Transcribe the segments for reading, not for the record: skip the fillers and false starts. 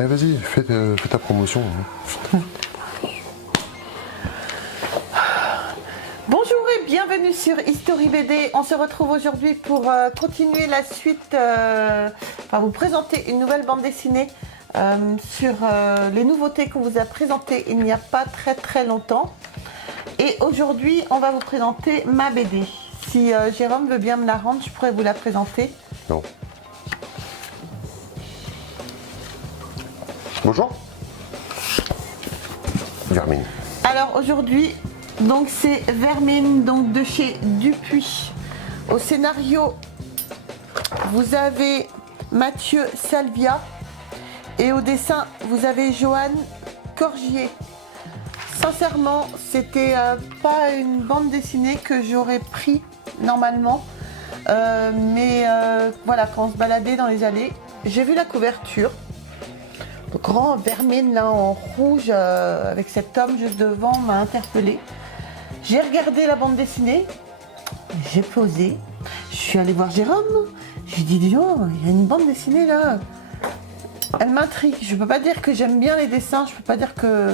Allez, vas-y, fais ta promotion. Bonjour et bienvenue sur History BD. On se retrouve aujourd'hui pour continuer la suite, vous présenter une nouvelle bande dessinée sur les nouveautés qu'on vous a présentées il n'y a pas très longtemps. Et aujourd'hui, on va vous présenter ma BD. Si Jérôme veut bien me la rendre, je pourrais vous la présenter. Non. Bonjour. Vermine. Alors aujourd'hui, donc c'est Vermine, donc de chez Dupuis. Au scénario, vous avez Mathieu Salvia et au dessin, vous avez Joanne Corgier. Sincèrement, c'était pas une bande dessinée que j'aurais pris normalement, mais voilà, quand on se baladait dans les allées, j'ai vu la couverture. Le grand Vermine là en rouge avec cet homme juste devant m'a interpellée. J'ai regardé la bande dessinée, j'ai posé, je suis allée voir Jérôme, je lui ai dit dis donc, il y a une bande dessinée là, elle m'intrigue. Je peux pas dire que j'aime bien les dessins, je peux pas dire que...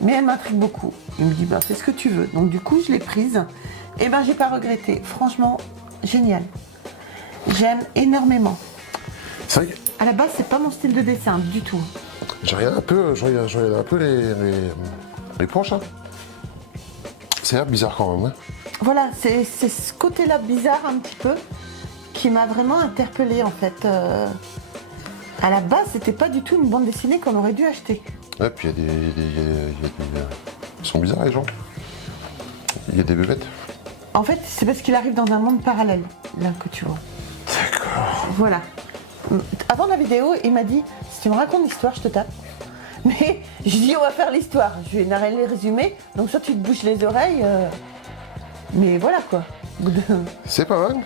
mais elle m'intrigue beaucoup. Il me dit bah fais ce que tu veux. Donc du coup je l'ai prise et ben j'ai pas regretté. Franchement, génial. J'aime énormément. C'est vrai que À la base, c'est pas mon style de dessin du tout. je regarde un peu les planches. Hein. C'est l'air bizarre quand même. Hein. Voilà, c'est ce côté-là bizarre un petit peu qui m'a vraiment interpellée en fait. À la base, c'était pas du tout une bande dessinée qu'on aurait dû acheter. Ouais, puis il y a des... Ils sont bizarres les gens. Il y a des bébêtes. En fait, c'est parce qu'il arrive dans un monde parallèle, là que tu vois. D'accord. Voilà. Avant la vidéo, il m'a dit si tu me racontes l'histoire, je te tape. Mais je dis on va faire l'histoire. Je lui ai narré les résumés, donc soit tu te bouches les oreilles, mais voilà quoi. C'est pas mal.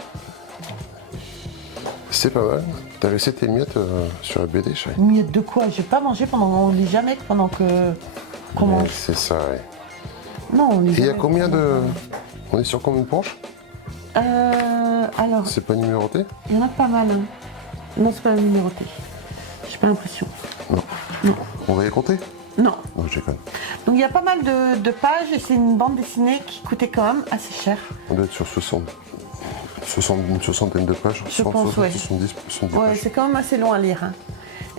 C'est pas mal. T'as laissé tes miettes sur la BD, chérie. Miettes de quoi? J'ai pas mangé pendant. On lit jamais pendant que. Comment? Ouais, c'est ça, ouais. Non, on lit Et il y a jamais. combien de... On est sur combien de planches? Alors, C'est pas numéroté? il y en a pas mal. Hein. Non, c'est pas numéroté. J'ai pas l'impression. Non. Non. On va les compter? Non. Non, je déconne. Donc il y a pas mal de pages et c'est une bande dessinée qui coûtait quand même assez cher. On doit être sur une soixantaine de pages. Je pense, ouais. 70 Ouais, pages. c'est quand même assez long à lire. Hein.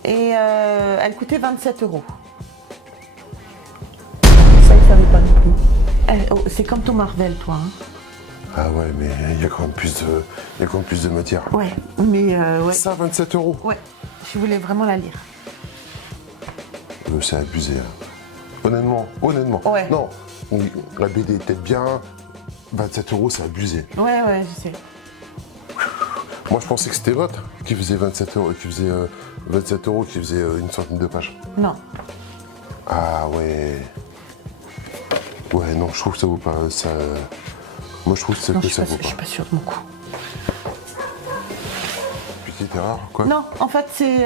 Et elle coûtait 27 €. Ça, il savait pas non plus. C'est comme ton Marvel, toi. Hein. Ah ouais, mais il y a quand même plus de matière. Ouais, mais ouais. Ça, 27 €. Ouais, je voulais vraiment la lire. C'est abusé. Hein. Honnêtement. Ouais. Non, la BD est peut-être bien. 27 €, c'est abusé. Ouais, je sais. Moi, je pensais que c'était votre qui faisait 27 €, qui faisait 27 €, qui faisait une centaine de pages. Non. Ah ouais. Ouais, non, je trouve que ça vaut pas ça. Moi, je trouve que ça, Non, que je ça suis vaut pas pas. sûre de mon coup. Petite erreur, quoi. Non, en fait, c'est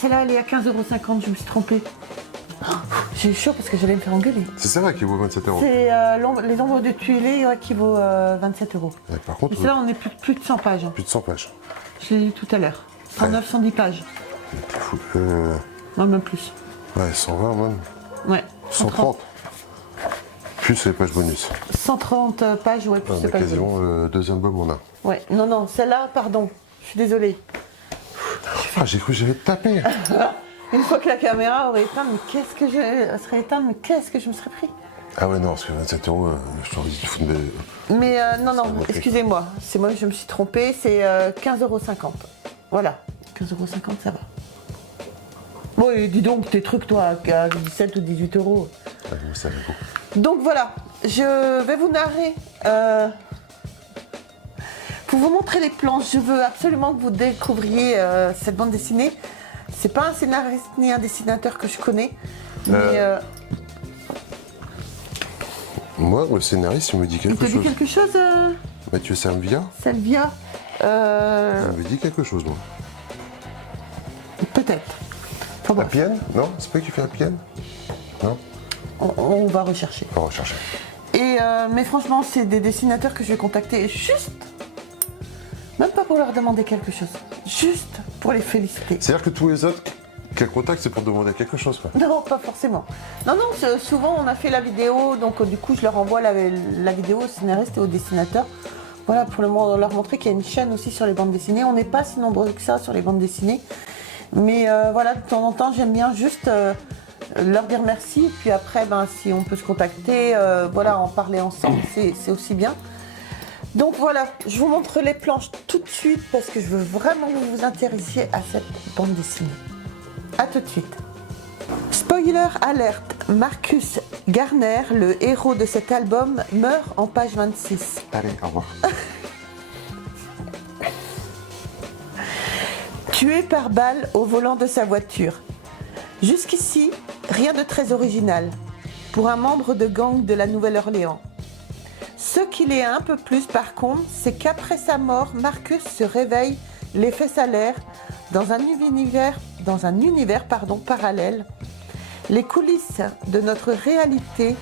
celle-là, elle est à 15,50 €, je me suis trompée. J'ai eu chaud parce que j'allais me faire engueuler. C'est celle-là qui vaut 27 €. C'est les ombres de tuiles qui vaut 27 €. Ouais, par contre, Mais celle-là, on est plus de 100 pages. Hein. plus de 100 pages. Je l'ai lu tout à l'heure. 109, 110 pages. T'es fou. Non, même plus. Ouais, 120 même. Ouais. 130. Plus les pages bonus. 130 pages, ouais, plus On c'est a pas quasiment deux albums, on a. Ouais, non, celle-là, pardon. Je suis désolée. Ah, j'ai cru que j'allais te taper. Une fois que la caméra aurait éteint, mais qu'est-ce que je me serais pris? Ah ouais, non, parce que 27 €, je t'aurais dit de foutre de... Mais non, ok. excusez-moi, c'est moi que je me suis trompée, c'est 15,50 €. Voilà, 15,50 €, ça va. Bon, et dis donc, tes trucs, toi, à 17 ou 18 €. Ouais, mais ça vaut. Donc voilà, je vais vous narrer. Pour vous montrer les planches, je veux absolument que vous découvriez cette bande dessinée. C'est pas un scénariste ni un dessinateur que je connais, mais Moi, le scénariste, il me dit il quelque te dit chose. quelque chose, Mathieu Salvia, Salvia il me dit quelque chose, moi. Peut-être. Enfin, La bref, pienne? Non? C'est pas qui fait la pienne? Non? on va rechercher. On va rechercher. Et mais franchement, c'est des dessinateurs que je vais contacter juste, même pas pour leur demander quelque chose, juste pour les féliciter. C'est-à-dire que tous les autres Quel contact, c'est pour demander quelque chose, quoi. Non, pas forcément. Non, souvent on a fait la vidéo, donc du coup je leur envoie la vidéo aux scénaristes et aux dessinateurs. Voilà, pour leur montrer qu'il y a une chaîne aussi sur les bandes dessinées. On n'est pas si nombreux que ça sur les bandes dessinées. Mais voilà, de temps en temps, j'aime bien juste leur dire merci. Et puis après, si on peut se contacter, voilà, en parler ensemble, c'est aussi bien. Donc voilà, je vous montre les planches tout de suite parce que je veux vraiment que vous vous intéressiez à cette bande dessinée. A tout de suite. Spoiler alerte, Marcus Garner, le héros de cet album, meurt en page 26. Allez, au revoir. Tué par balle au volant de sa voiture. Jusqu'ici, rien de très original pour un membre de gang de la Nouvelle-Orléans. Ce qui l'est un peu plus par contre, c'est qu'après sa mort, Marcus se réveille les fesses à l'air dans un univers parallèle, les coulisses de notre réalité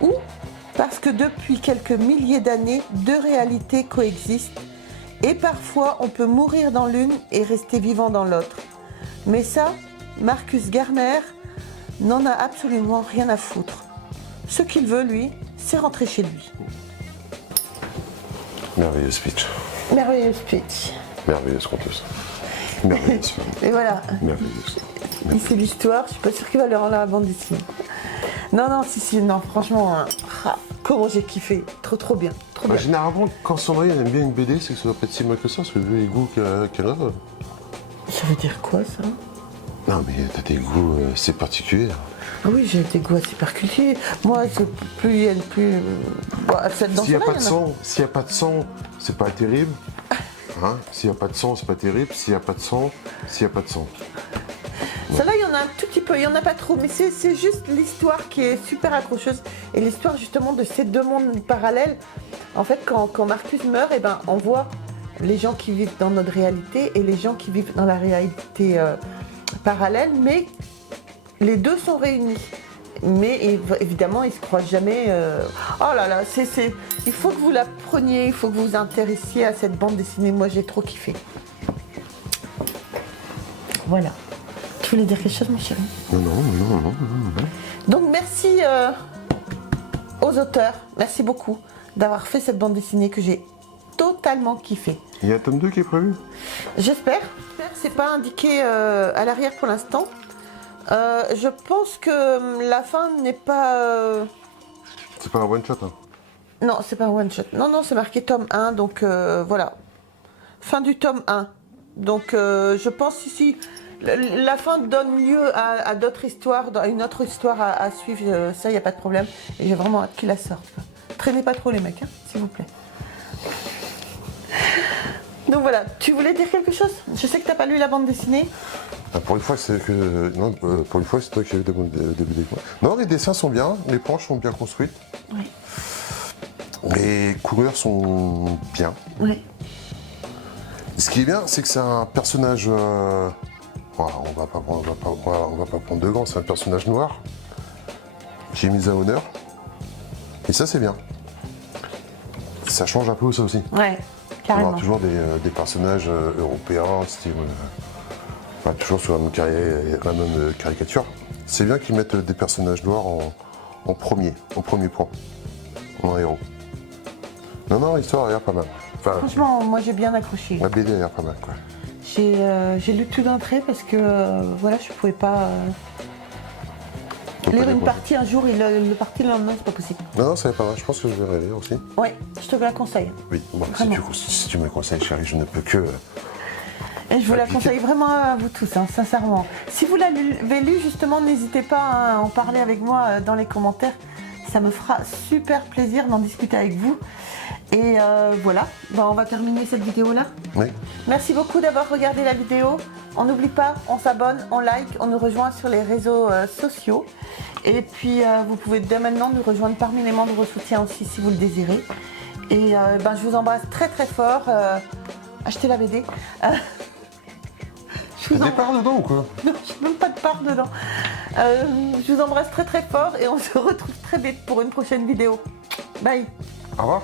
ou parce que depuis quelques milliers d'années, deux réalités coexistent et parfois on peut mourir dans l'une et rester vivant dans l'autre. Mais ça, Marcus Garner n'en a absolument rien à foutre. Ce qu'il veut, lui, c'est rentrer chez lui. Merveilleux speech. Merveilleux speech. Merveilleuse conteuse. Merveilleuse femme. Et voilà. Merveilleuse. Il sait l'histoire, je suis pas sûre qu'il va le rendre la bande dessinée. Non, franchement, comment j'ai kiffé. Trop bien. Trop bien. Généralement, quand Sandrine aime bien une BD, c'est que ça doit pas être si mal que ça, parce que vu les goûts qu'elle a. Ça veut dire quoi, ça? Non, mais t'as des goûts assez particuliers. Ah oui, j'ai des goûts assez particuliers. Moi, plus il y a plus. S'il n'y a pas de sang, c'est pas terrible. Hein, s'il n'y a pas de sang, c'est pas terrible. S'il n'y a pas de sang. Celle-là, il y en a un tout petit peu, il n'y en a pas trop, mais c'est juste l'histoire qui est super accrocheuse. Et l'histoire justement de ces deux mondes parallèles. En fait, quand Marcus meurt, on voit les gens qui vivent dans notre réalité et les gens qui vivent dans la réalité parallèle, mais les deux sont réunis. Mais évidemment, ils ne se croisent jamais. Oh là là, il faut que vous la preniez, il faut que vous vous intéressiez à cette bande dessinée. Moi, j'ai trop kiffé. Voilà. Tu voulais dire quelque chose, mon chéri? Non. Donc, merci aux auteurs. Merci beaucoup d'avoir fait cette bande dessinée que j'ai totalement kiffé. Il y a un tome 2 qui est prévu? J'espère. C'est pas indiqué à l'arrière pour l'instant. Je pense que la fin n'est pas... C'est pas un one-shot, hein? Non, c'est pas un one-shot. Non, c'est marqué tome 1, donc voilà. Fin du tome 1. Donc je pense ici, la fin donne lieu à d'autres histoires, à une autre histoire à suivre, ça, il n'y a pas de problème. Et j'ai vraiment hâte qu'il la sorte. Traînez pas trop les mecs, hein, s'il vous plaît. Donc voilà, tu voulais dire quelque chose? Je sais que t'as pas lu la bande dessinée. Pour une fois, c'est que. Non, pour une fois, c'est toi qui as eu des BD. Non, les dessins sont bien, les planches sont bien construites. Oui. Les couleurs sont bien. Oui. Ce qui est bien, c'est que c'est un personnage. On va pas prendre de gants, c'est un personnage noir qui est mis à honneur. Et ça, c'est bien. Ça change un peu ça aussi. Ouais, On carrément. aura toujours des personnages européens, style. Toujours sur la même caricature. C'est bien qu'ils mettent des personnages noirs en premier point, en héros. Non, l'histoire a l'air pas mal. Enfin, Franchement, moi j'ai bien accroché. la BD a l'air pas mal, quoi. J'ai lu tout d'un trait parce que voilà, je pouvais pas Faut pas lire une décourager. partie un jour et le partie le lendemain, c'est pas possible. Non, ça va pas mal. Je pense que je vais aller aussi. Ouais, je te la conseille. Oui, bon, Vraiment. si tu me conseilles, chérie, je ne peux que. Et je vous la Appliquer. conseille vraiment à vous tous, hein, sincèrement. Si vous l'avez lu, justement, n'hésitez pas à en parler avec moi dans les commentaires. Ça me fera super plaisir d'en discuter avec vous. Et voilà, on va terminer cette vidéo-là. Oui. Merci beaucoup d'avoir regardé la vidéo. On n'oublie pas, on s'abonne, on like, on nous rejoint sur les réseaux sociaux. Et puis, vous pouvez dès maintenant nous rejoindre parmi les membres de soutien aussi si vous le désirez. Et je vous embrasse très très fort. Achetez la BD. Je T'as vous des parts dedans ou quoi? Non, je n'ai même pas de part dedans. Je vous embrasse très très fort et on se retrouve très vite pour une prochaine vidéo. Bye. Au revoir.